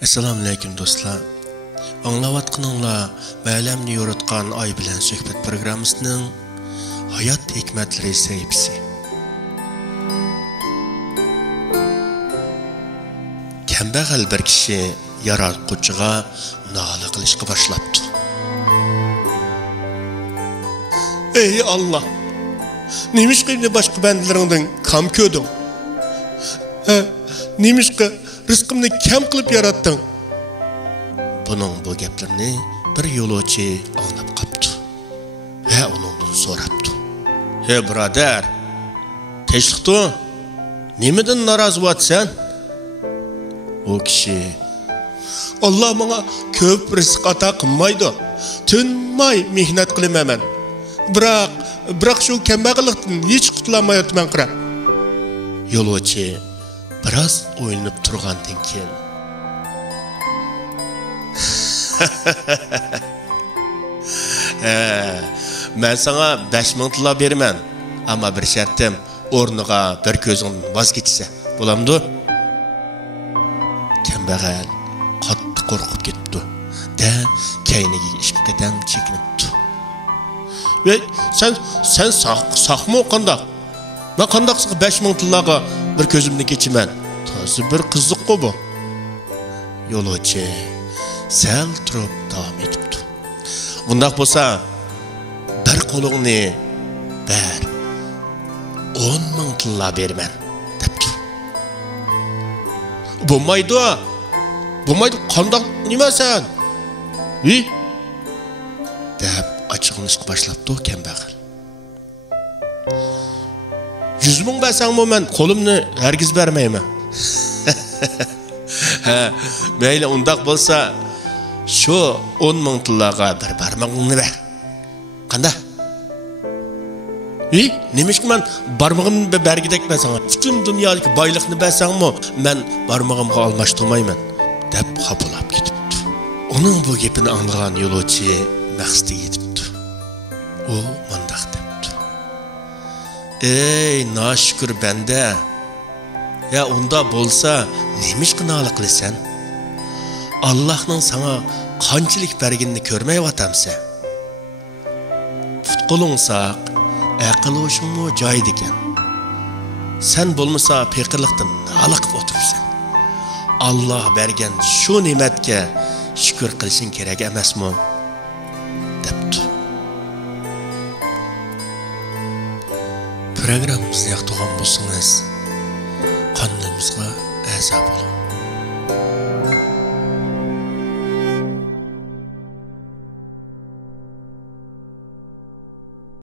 Assalamu alaykum do'stlar. Anglayotganinglar Ma'lamni yo'ritgan Oy bilan suhbat programmasining hayot hikmatlari sayfisi. Kambag'al bir kishi yaratquchiga nola qilishga boshlabdi. Ey Allah! Nimishqini boshqa bandilaringdan kam ko'rding? Nimishqa rizqimni kam qilib yaratding? Buning bu gaplarni bir yo'lovchi anglab qopti va uningdan so'rabdi. Hey birodar, tinchlikmi? Nimadan norozi bo'tsan? O kishi Allah menga ko'p rizq ato qilmaydi. Tinmay mehnat qilaman. Biroq shu kambag'allikdan hech qutulolmayapman qira. Yo'lovchi biroz o'ylanib turgandan keyin men sana 5000 tilla beraman, ammo bir shartim o'rniga bir ko'zing voz kechsa bo'lamdi? Kambag'al qattiq qo'rqib ketdi da kayniga ishga qadam chekinibdi. Ve sen saqmı qandaq? Ben qandaq 5000 tillaga bir ko'zimni kechiman. To'zi bir qiziq bu. Yo'lovchi sal turib davom etibdi. Bundaq bo'lsa, bir qo'lingni ber. 10,000 tilla berman, debdi. Bo'lmaydi. Qandaq nima sen? Deb açıqlashga boshlabdi kambag'al. 100,000 bersangmi men qo'limni hargiz bermayman. Mayli undaq bo'lsa, shu 10,000 tillaga bir barmog'ingni ber. Qanda? Nimishki men barmog'imni bergidek ben sana bütün dunyodagi boylikni bersangmi men barmog'imga almashtirmayman, deb xapalab ketibdi. Uning bu gapini anglagan yo'lovchi maqsadiga yetibdi. O mundaq debdi. Ey nashkur banda. Ya unda bo'lsa nemish qinolik qilasan? Allohning sana qanchalik berganini ko'rmayapamsan? Futqoling saq, aql o'shingmi joyida ekan. Sen bo'lmasa peqirlikdan haliqib o'tiribsan. Alloh bergan shu ne'matga shukr qilishing kerak emasmi? Debdi. Programımızı yoqtirgan bo'lsangiz, qanlimizga a'zo bo'ling.